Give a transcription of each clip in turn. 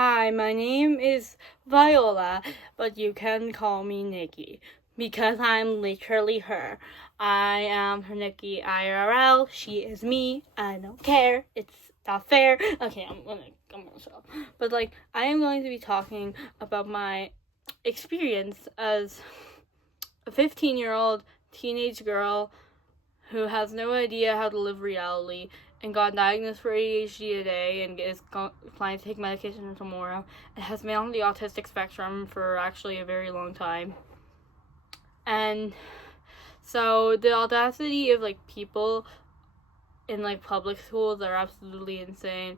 Hi, my name is Viola, but you can call me Nikki, because I'm literally her. I am her Nikki IRL, she is me, I don't care, it's not fair. Okay, I'm gonna stop. But I am going to be talking about my experience as a 15-year-old teenage girl who has no idea how to live reality and got diagnosed for ADHD today and is planning to take medication tomorrow and has been on the autistic spectrum for actually a very long time. And so the audacity of people in public schools are absolutely insane.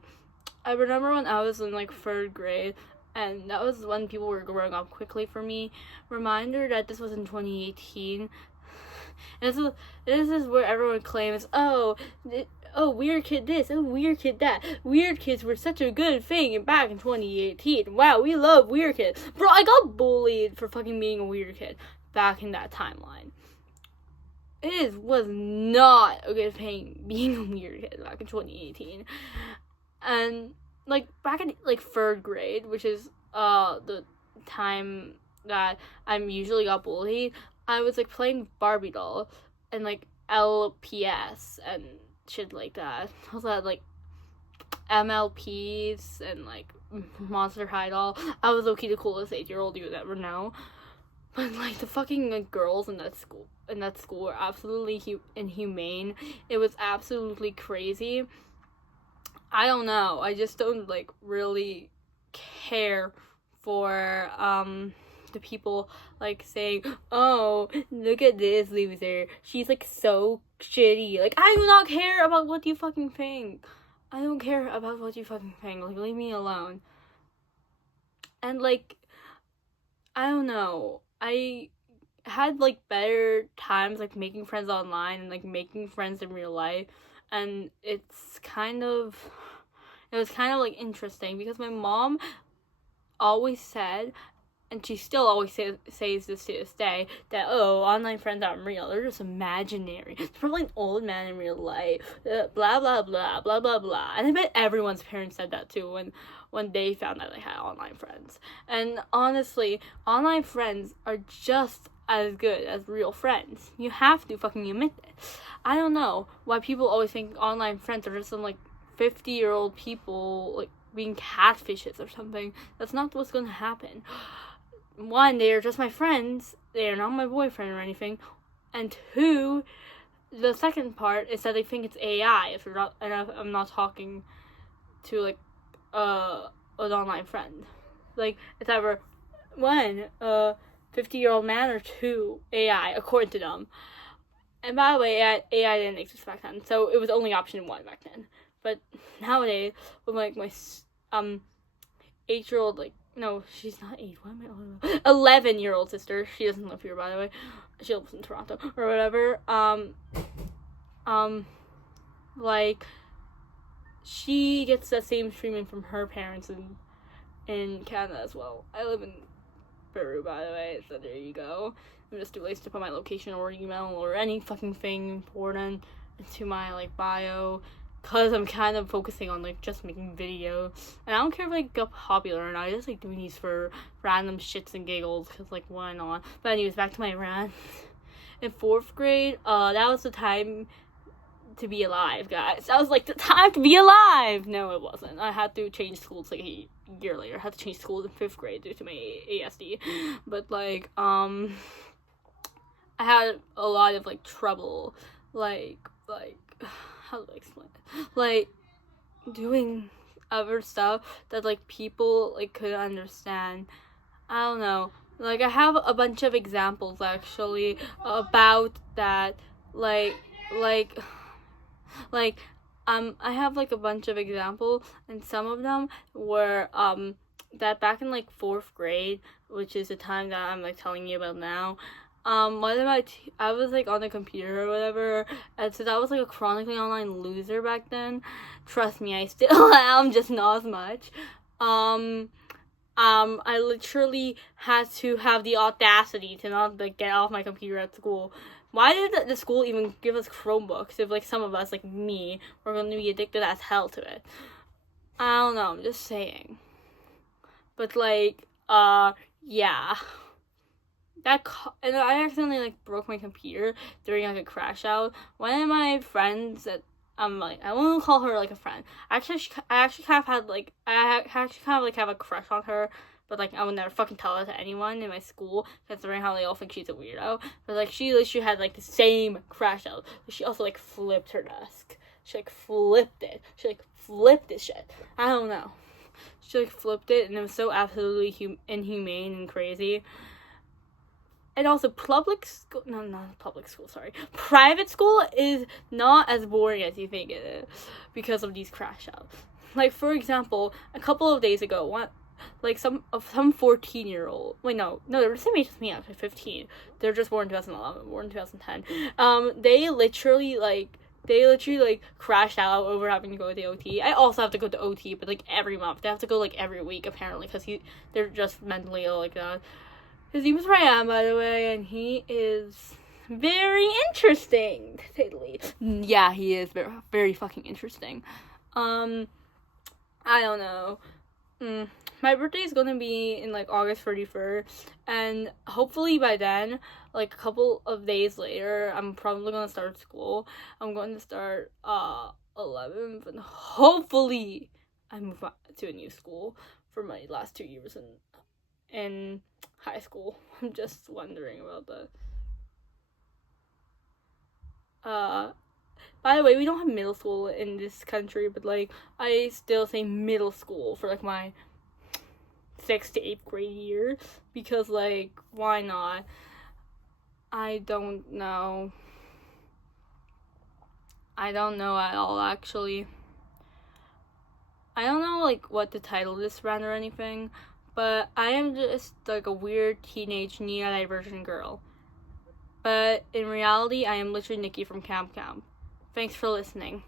I remember when I was in 3rd grade, and that was when people were growing up quickly for me. Reminder that this was in 2018. And this is where everyone claims, oh, weird kid this, oh, weird kid that. Weird kids were such a good thing back in 2018. Wow, we love weird kids. Bro, I got bullied for fucking being a weird kid back in that timeline. Was not a good thing being a weird kid back in 2018. And, back in, 3rd grade, which is, the time that I usually got bullied, I was, playing Barbie doll and, LPS and shit like that. I was at, MLPs and, Monster High doll. I was low-key the coolest 8-year-old you would ever know. But, the fucking girls in that school were absolutely inhumane. It was absolutely crazy. I don't know. I just don't, really care for, the people saying, oh, look at this loser, she's so shitty. I do not care about what you fucking think. I don't care about what you fucking think. Leave me alone. And I don't know, I had better times making friends online and making friends in real life, and it was kind of interesting because my mom always said, and she still always says this to this day, that, oh, online friends aren't real. They're just imaginary. They're probably an old man in real life. Blah, blah, blah, blah, blah, blah. And I bet everyone's parents said that, too, when they found out they had online friends. And honestly, online friends are just as good as real friends. You have to fucking admit it. I don't know why people always think online friends are just some, 50-year-old people, being catfishes or something. That's not what's gonna happen. One, they are just my friends. They are not my boyfriend or anything. And two, the second part is that they think it's AI if I'm not talking to an online friend. It's either one, a 50-year-old man, or two, AI, according to them. And by the way, AI didn't exist back then, so it was only option 1 back then. But nowadays, with my 8-year-old, no, she's not 8. What am I on about? 11-year-old sister. She doesn't live here, by the way. She lives in Toronto or whatever. She gets the same treatment from her parents in Canada as well. I live in Peru, by the way, so there you go. I'm just too lazy to put my location or email or any fucking thing important into my bio, because I'm kind of focusing on just making videos, and I don't care if I get popular or not. I just doing these for random shits and giggles, because why not? But anyways, back to my rant. In 4th grade, that was the time to be alive, guys. That was the time to be alive. No, it wasn't. I had to change schools a year later. I had to change schools in 5th grade due to my ASD. But I had a lot of trouble, how do I explain it? Doing other stuff that people couldn't understand. I don't know. I have a bunch of examples actually about that. I have a bunch of examples, and some of them were that back in 4th grade, which is the time that I'm telling you about now. One of I was on the computer or whatever, and since I was a chronically online loser back then, trust me, I still am, just not as much. I literally had to have the audacity to not get off my computer at school. Why did the school even give us Chromebooks if some of us me were going to be addicted as hell to it? I don't know, I'm just saying. But like, yeah. And I accidentally like broke my computer during like a crash out. One of my friends that I won't call her like a friend. I actually kind of had like I actually kind of like have a crush on her, but like I would never fucking tell it to anyone in my school, considering how they all think she's a weirdo. But like she literally had like the same crash out. She also like flipped her desk. She like flipped it. She like flipped this shit. I don't know. She like flipped it, and it was so absolutely inhumane and crazy. And also, private school is not as boring as you think it is because of these crash outs. Like, for example, a couple of days ago, some 14-year-old, they're the same age as me, actually, 15. They're just born in 2011, born in 2010. They literally crashed out over having to go to the OT. I also have to go to OT, but like every month. They have to go like every week, apparently, because they're just mentally ill like that. His name is Ryan, by the way, and he is very interesting, to say the least. Yeah, he is very, very fucking interesting. I don't know. My birthday is gonna be in, like, August 31st, and hopefully by then, like, a couple of days later, I'm probably gonna start school. I'm going to start, 11th, and hopefully I move on to a new school for my last 2 years in high school. I'm just wondering about that. By the way, we don't have middle school in this country, but like I still say middle school for like my 6th to 8th grade year, because like why not? I don't know at all, actually. I don't know like what to title this rant or anything, but I am just like a weird teenage neurodivergent girl. But in reality, I am literally Nikki from Camp Camp. Thanks for listening.